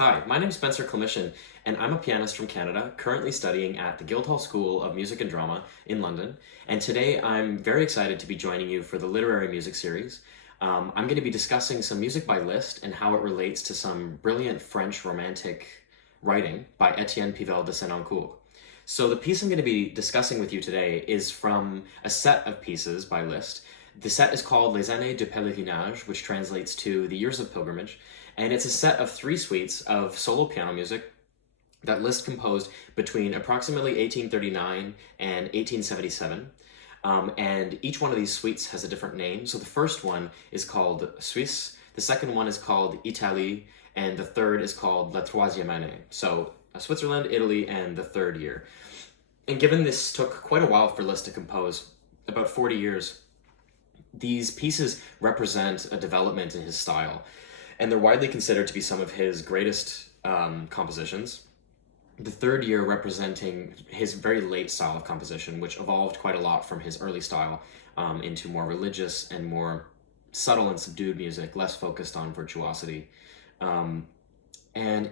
Hi, my name is Spencer Klymyshyn, and I'm a pianist from Canada, currently studying at the Guildhall School of Music and Drama in London. And today I'm very excited to be joining you for the literary music series. I'm going to be discussing some music by Liszt and how it relates to some brilliant French romantic writing by Etienne Pivel de Senancour. So the piece I'm going to be discussing with you today is from a set of pieces by Liszt. The set is called Les Années de Pèlerinage, which translates to The Years of Pilgrimage, and it's a set of 3 suites of solo piano music that Liszt composed between approximately 1839 and 1877. And each one of these suites has a different name. So the first one is called Suisse, the second one is called Italie, and the third is called La Troisième Année. So Switzerland, Italy, and the third year. And given this took quite a while for Liszt to compose, about 40 years, these pieces represent a development in his style, and they're widely considered to be some of his greatest compositions. The third year representing his very late style of composition, which evolved quite a lot from his early style into more religious and more subtle and subdued music, less focused on virtuosity. And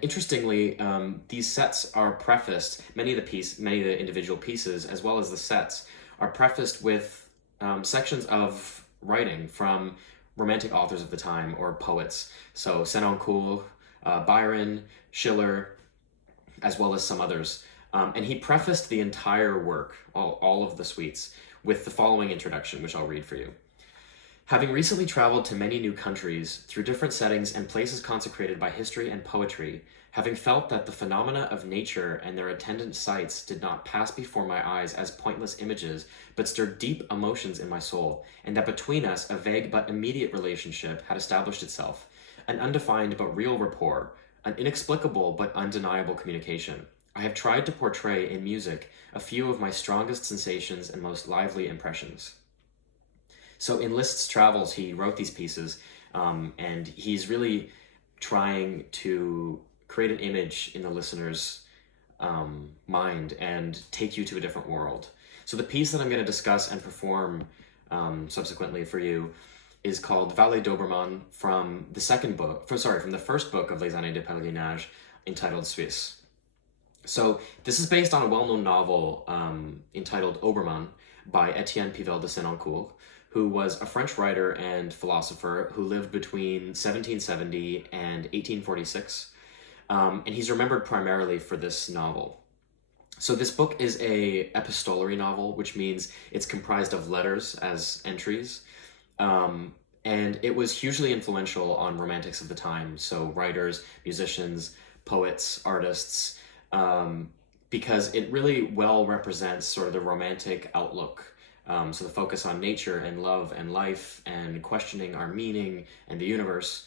interestingly, these sets are prefaced, many of the individual pieces, as well as the sets, are prefaced with sections of writing from romantic authors of the time or poets. So Senancour, Byron, Schiller, as well as some others. And he prefaced the entire work, all of the suites, with the following introduction, which I'll read for you. Having recently traveled to many new countries, through different settings and places consecrated by history and poetry, having felt that the phenomena of nature and their attendant sights did not pass before my eyes as pointless images, but stirred deep emotions in my soul, and that between us a vague but immediate relationship had established itself, an undefined but real rapport, an inexplicable but undeniable communication, I have tried to portray in music a few of my strongest sensations and most lively impressions. So in Liszt's travels, he wrote these pieces, and he's really trying to create an image in the listener's mind and take you to a different world. So the piece that I'm going to discuss and perform subsequently for you is called Vallè d'Obermann from the first book of Les Années de Pèlerinage, entitled Suisse. So this is based on a well-known novel entitled Obermann by Etienne Pivel de Senancour, who was a French writer and philosopher who lived between 1770 and 1846. And he's remembered primarily for this novel. So this book is a epistolary novel, which means it's comprised of letters as entries. And it was hugely influential on romantics of the time, so writers, musicians, poets, artists, because it really well represents sort of the romantic outlook. So the focus on nature and love and life and questioning our meaning and the universe.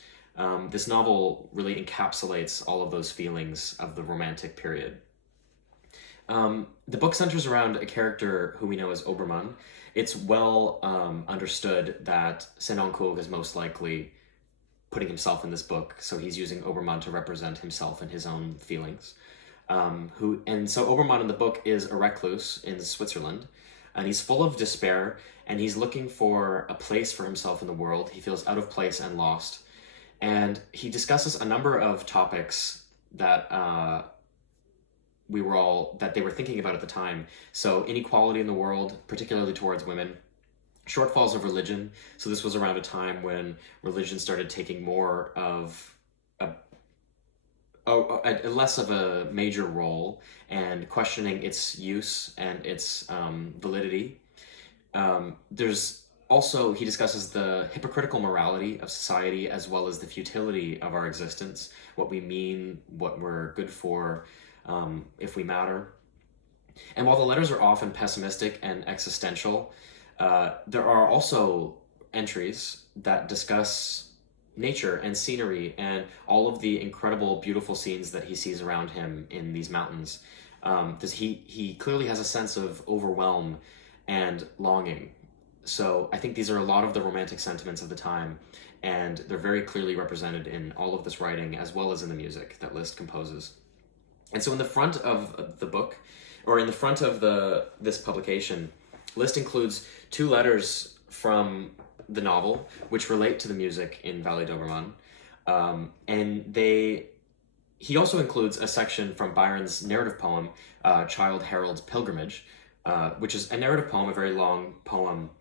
This novel really encapsulates all of those feelings of the romantic period. The book centers around a character who we know as Obermann. It's well understood that Senancour is most likely putting himself in this book, so he's using Obermann to represent himself and his own feelings. So Obermann in the book is a recluse in Switzerland, and he's full of despair, and he's looking for a place for himself in the world. He feels out of place and lost. And he discusses a number of topics that they were thinking about at the time. So inequality in the world, particularly towards women, shortfalls of religion. So this was around a time when religion started taking more of less of a major role and questioning its use and its validity. He discusses the hypocritical morality of society as well as the futility of our existence, what we mean, what we're good for, if we matter. And while the letters are often pessimistic and existential, there are also entries that discuss nature and scenery and all of the incredible, beautiful scenes that he sees around him in these mountains. He clearly has a sense of overwhelm and longing. So I think these are a lot of the romantic sentiments of the time, and they're very clearly represented in all of this writing as well as in the music that Liszt composes. And so in the front of the book, or in the front of this publication, Liszt includes 2 letters from the novel, which relate to the music in Vallè d'Obermann, and they He also includes a section from Byron's narrative poem, Childe Harold's Pilgrimage, which is a narrative poem, a very long poem,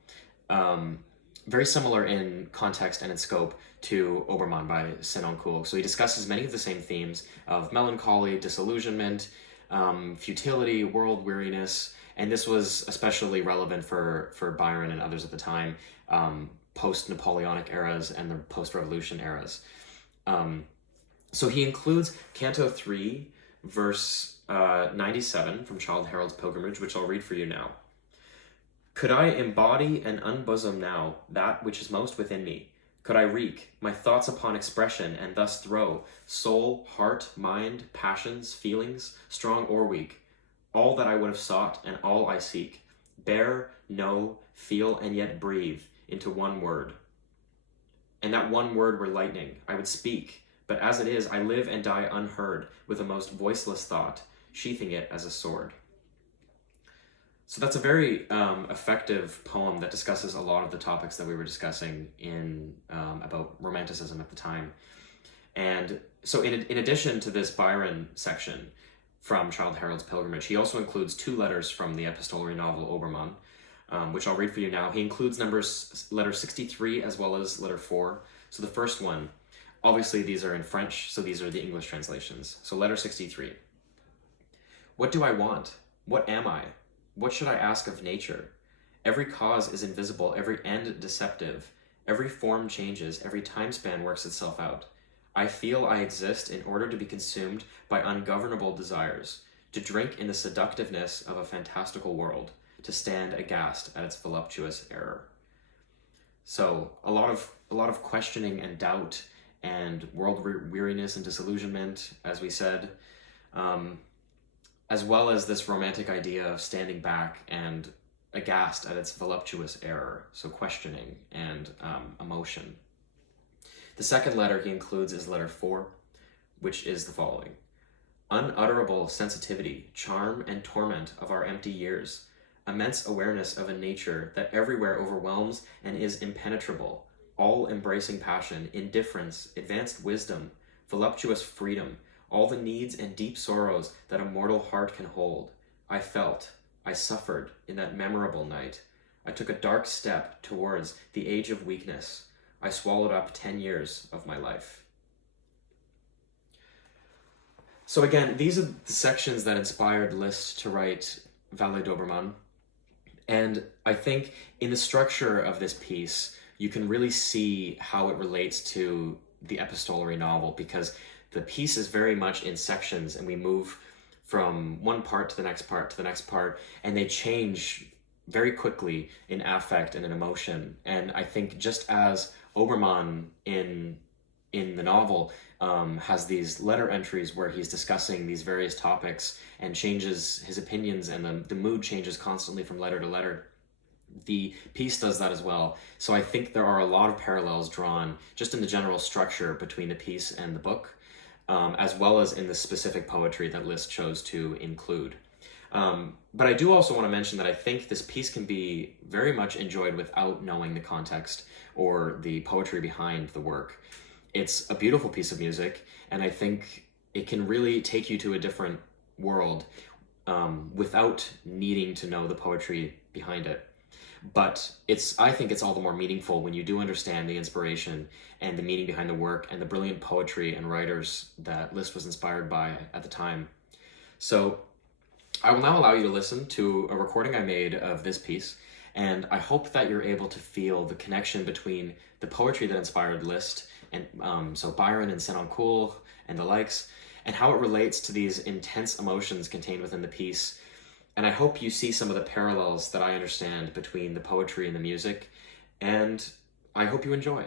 very similar in context and in scope to Obermann by Senancour. So he discusses many of the same themes of melancholy, disillusionment, futility, world weariness, and this was especially relevant for Byron and others at the time, post-Napoleonic eras and the post-revolution eras. So he includes Canto 3, verse 97 from Childe Harold's Pilgrimage, which I'll read for you now. Could I embody and unbosom now that which is most within me? Could I wreak my thoughts upon expression and thus throw soul, heart, mind, passions, feelings, strong or weak, all that I would have sought and all I seek, bear, know, feel, and yet breathe into one word. And that one word were lightning, I would speak, but as it is, I live and die unheard with a most voiceless thought, sheathing it as a sword. So that's a very effective poem that discusses a lot of the topics that we were discussing in about Romanticism at the time. And so in addition to this Byron section from Childe Harold's Pilgrimage, he also includes 2 letters from the epistolary novel Obermann, which I'll read for you now. He includes letter 63 as well as letter 4. So the first one, obviously these are in French, so these are the English translations. So letter 63. What do I want? What am I? What should I ask of nature? Every cause is invisible, every end deceptive. Every form changes, every time span works itself out. I feel I exist in order to be consumed by ungovernable desires, to drink in the seductiveness of a fantastical world, to stand aghast at its voluptuous error. So a lot of questioning and doubt and world weariness and disillusionment, as we said, as well as this romantic idea of standing back and aghast at its voluptuous error, so questioning and emotion. The second letter he includes is letter 4, which is the following. Unutterable sensitivity, charm, and torment of our empty years, immense awareness of a nature that everywhere overwhelms and is impenetrable, all-embracing passion, indifference, advanced wisdom, voluptuous freedom, all the needs and deep sorrows that a mortal heart can hold. I felt, I suffered in that memorable night. I took a dark step towards the age of weakness. I swallowed up 10 years of my life. So again, these are the sections that inspired Liszt to write Vallè d'Obermann. And I think in the structure of this piece, you can really see how it relates to the epistolary novel, because the piece is very much in sections and we move from one part to the next part to the next part, and they change very quickly in affect and in emotion. And I think just as Obermann in the novel has these letter entries where he's discussing these various topics and changes his opinions, and the mood changes constantly from letter to letter, the piece does that as well. So I think there are a lot of parallels drawn just in the general structure between the piece and the book, as well as in the specific poetry that Liszt chose to include. But I do also want to mention that I think this piece can be very much enjoyed without knowing the context or the poetry behind the work. It's a beautiful piece of music, and I think it can really take you to a different world without needing to know the poetry behind it. But I think it's all the more meaningful when you do understand the inspiration and the meaning behind the work and the brilliant poetry and writers that Liszt was inspired by at the time. So I will now allow you to listen to a recording I made of this piece, and I hope that you're able to feel the connection between the poetry that inspired Liszt, and so Byron and Senancour and the likes, and how it relates to these intense emotions contained within the piece. And I hope you see some of the parallels that I understand between the poetry and the music, and I hope you enjoy.